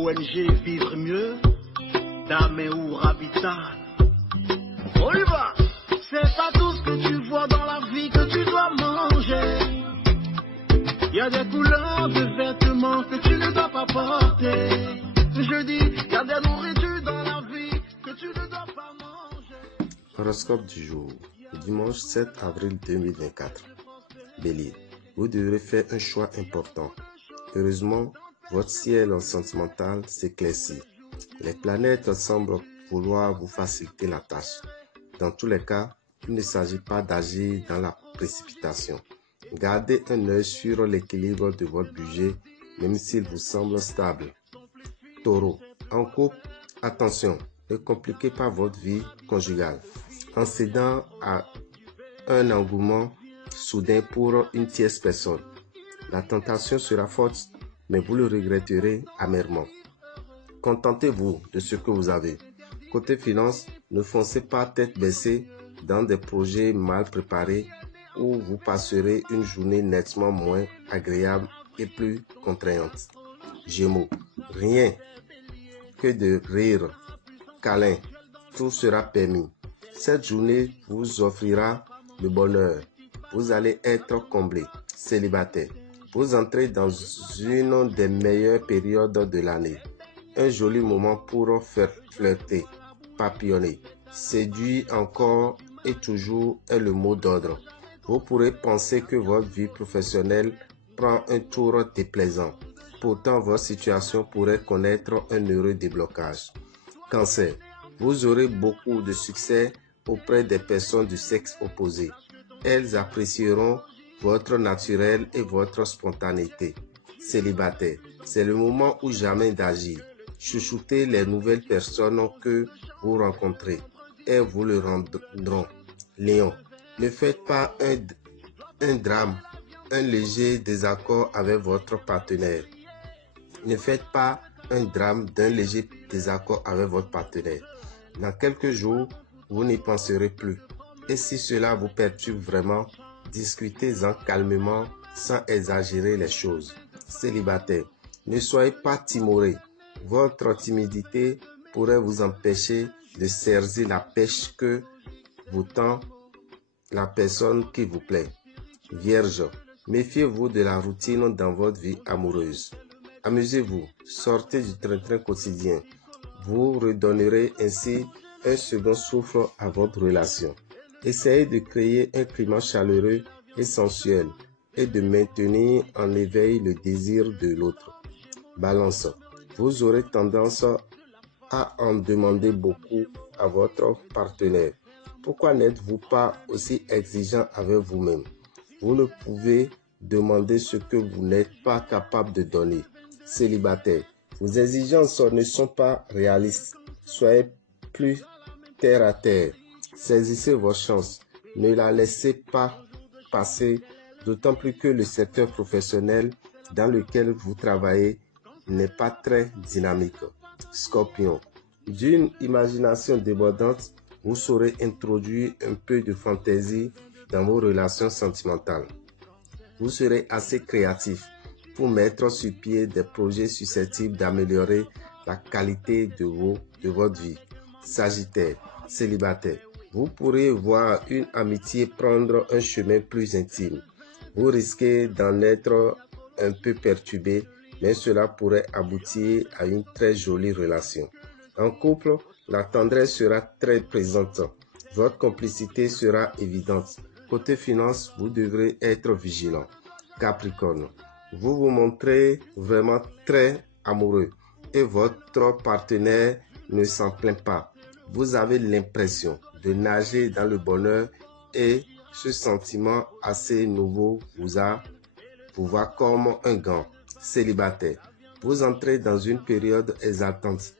ONG Vivre Mieux, d'Améou Habitat. On y va. C'est pas tout ce que tu vois dans la vie que tu dois manger. Il y a des couleurs de vêtements que tu ne dois pas porter. Je dis, il y a des nourritures dans la vie que tu ne dois pas manger. Horoscope du jour, dimanche 7 avril 2024. Bélier, vous devrez faire un choix important. Heureusement, votre ciel sentimental s'éclaircit. Les planètes semblent vouloir vous faciliter la tâche. Dans tous les cas, il ne s'agit pas d'agir dans la précipitation. Gardez un œil sur l'équilibre de votre budget, même s'il vous semble stable. Taureau, en couple, attention, ne compliquez pas votre vie conjugale en cédant à un engouement soudain pour une tierce personne. La tentation sera forte, mais vous le regretterez amèrement. Contentez-vous de ce que vous avez. Côté finance, ne foncez pas tête baissée dans des projets mal préparés où vous passerez une journée nettement moins agréable et plus contraignante. Gémeaux, rien que de rire, câlin, tout sera permis. Cette journée vous offrira le bonheur. Vous allez être comblé, célibataire. Vous entrez dans une des meilleures périodes de l'année. Un joli moment pour faire flirter, papillonner, séduire encore et toujours est le mot d'ordre. Vous pourrez penser que votre vie professionnelle prend un tour déplaisant. Pourtant, votre situation pourrait connaître un heureux déblocage. Cancer, vous aurez beaucoup de succès auprès des personnes du sexe opposé. Elles apprécieront votre naturel et votre spontanéité. Célibataire, c'est le moment ou jamais d'agir. Chouchoutez les nouvelles personnes que vous rencontrez et vous le rendront. Lion, ne faites pas un drame, un léger désaccord avec votre partenaire. Ne faites pas un drame d'un léger désaccord avec votre partenaire. Dans quelques jours, vous n'y penserez plus. Et si cela vous perturbe vraiment, discutez-en calmement sans exagérer les choses. Célibataire, ne soyez pas timoré. Votre timidité pourrait vous empêcher de saisir la pêche que vous tend la personne qui vous plaît. Vierge, méfiez-vous de la routine dans votre vie amoureuse. Amusez-vous, sortez du train-train quotidien. Vous redonnerez ainsi un second souffle à votre relation. Essayez de créer un climat chaleureux et sensuel et de maintenir en éveil le désir de l'autre. Balance, vous aurez tendance à en demander beaucoup à votre partenaire. Pourquoi n'êtes-vous pas aussi exigeant avec vous-même? Vous ne pouvez demander ce que vous n'êtes pas capable de donner. Célibataire, vos exigences ne sont pas réalistes. Soyez plus terre à terre. Saisissez vos chances. Ne la laissez pas passer, d'autant plus que le secteur professionnel dans lequel vous travaillez n'est pas très dynamique. Scorpion, d'une imagination débordante, vous saurez introduire un peu de fantaisie dans vos relations sentimentales. Vous serez assez créatif pour mettre sur pied des projets susceptibles d'améliorer la qualité de votre vie. Sagittaire, célibataire, vous pourrez voir une amitié prendre un chemin plus intime. Vous risquez d'en être un peu perturbé, mais cela pourrait aboutir à une très jolie relation. En couple, la tendresse sera très présente. Votre complicité sera évidente. Côté finance, vous devrez être vigilant. Capricorne, vous vous montrez vraiment très amoureux et votre partenaire ne s'en plaint pas. Vous avez l'impression de nager dans le bonheur et ce sentiment assez nouveau vous va comme un gant. Célibataire, vous entrez dans une période exaltante.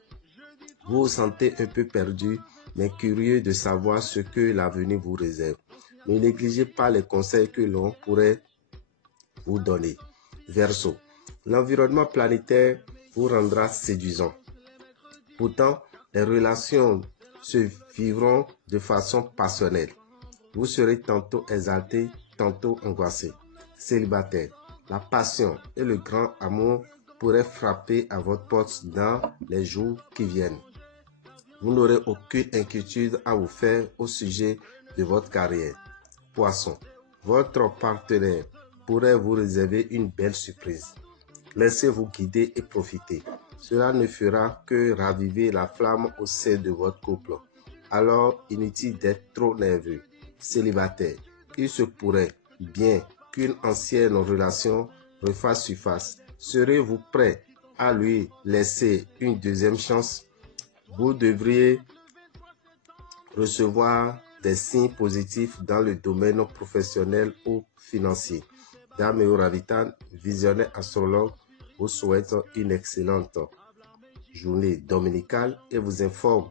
Vous vous sentez un peu perdu, mais curieux de savoir ce que l'avenir vous réserve. Ne négligez pas les conseils que l'on pourrait vous donner. Verseau, l'environnement planétaire vous rendra séduisant. Pourtant, les relations se vivront de façon passionnelle. Vous serez tantôt exalté, tantôt angoissé. Célibataire, la passion et le grand amour pourrait frapper à votre porte dans les jours qui viennent. Vous n'aurez aucune inquiétude à vous faire au sujet de votre carrière. Poisson, votre partenaire pourrait vous réserver une belle surprise. Laissez-vous guider et profiter. Cela ne fera que raviver la flamme au sein de votre couple. Alors, inutile d'être trop nerveux. Célibataire, il se pourrait bien qu'une ancienne relation refasse surface. Serez-vous prêt à lui laisser une deuxième chance? Vous devriez recevoir des signes positifs dans le domaine professionnel ou financier. Dame Uravitan, visionnaire astrologue, vous souhaite une excellente journée dominicale et vous informe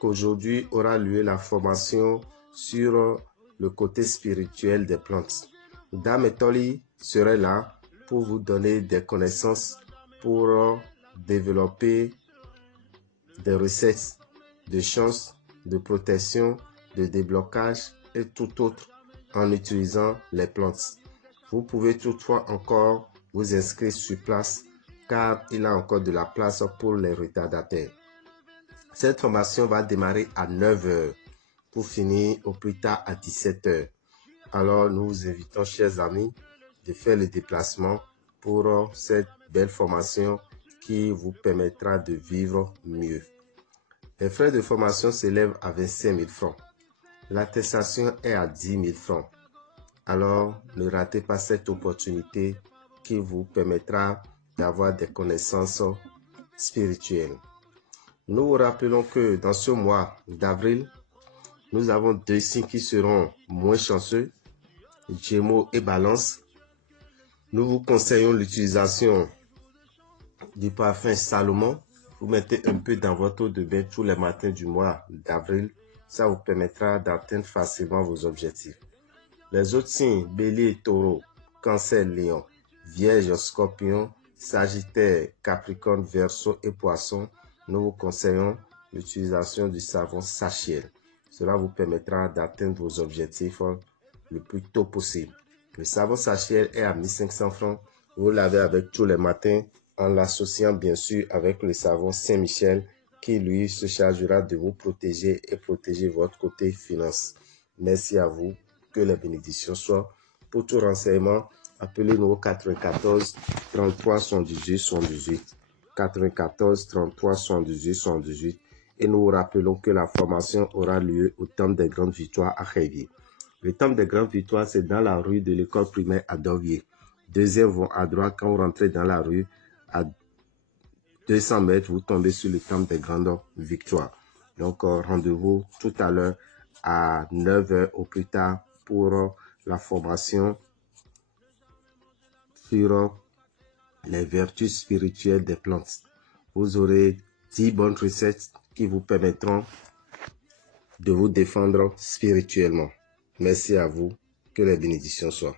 qu'aujourd'hui aura lieu la formation sur le côté spirituel des plantes. Dame Toli serait là pour vous donner des connaissances pour développer des recettes de chance, de protection, de déblocage et tout autre en utilisant les plantes. Vous pouvez toutefois encore vous inscrire sur place car il y a encore de la place pour les retardataires. Cette formation va démarrer à 9 h pour finir au plus tard à 17 h. Alors nous vous invitons, chers amis, de faire le déplacement pour cette belle formation qui vous permettra de vivre mieux. Les frais de formation s'élèvent à 25 000 francs. L'attestation est à 10 000 francs. Alors, ne ratez pas cette opportunité qui vous permettra d'avoir des connaissances spirituelles. Nous vous rappelons que dans ce mois d'avril, nous avons 2 signes qui seront moins chanceux, Gémeaux et Balance. Nous vous conseillons l'utilisation du parfum Salomon. Vous mettez un peu dans votre eau de bain tous les matins du mois d'avril. Ça vous permettra d'atteindre facilement vos objectifs. Les autres signes, Bélier, Taureau, Cancer, Lion, Vierge, Scorpion, Sagittaire, Capricorne, Verseau et Poisson, nous vous conseillons l'utilisation du savon Sachiel. Cela vous permettra d'atteindre vos objectifs le plus tôt possible. Le savon Sachiel est à 1500 francs. Vous lavez avec tous les matins en l'associant bien sûr avec le savon Saint-Michel qui lui se chargera de vous protéger et protéger votre côté finance. Merci à vous. Que les bénédictions soient. Pour tout renseignement, appelez-nous au 94 33 78 78. 94 33 78 78. Et nous vous rappelons que la formation aura lieu au Temple des Grandes Victoires à Révier. Le Temple des Grandes Victoires, c'est dans la rue de l'école primaire à Dovier. Deuxième vont à droite, quand vous rentrez dans la rue, à 200 mètres, vous tombez sur le Temple des Grandes Victoires. Donc, rendez-vous tout à l'heure à 9 h au plus tard pour la formation sur les vertus spirituelles des plantes. Vous aurez 10 bonnes recettes qui vous permettront de vous défendre spirituellement. Merci à vous. Que les bénédictions soient.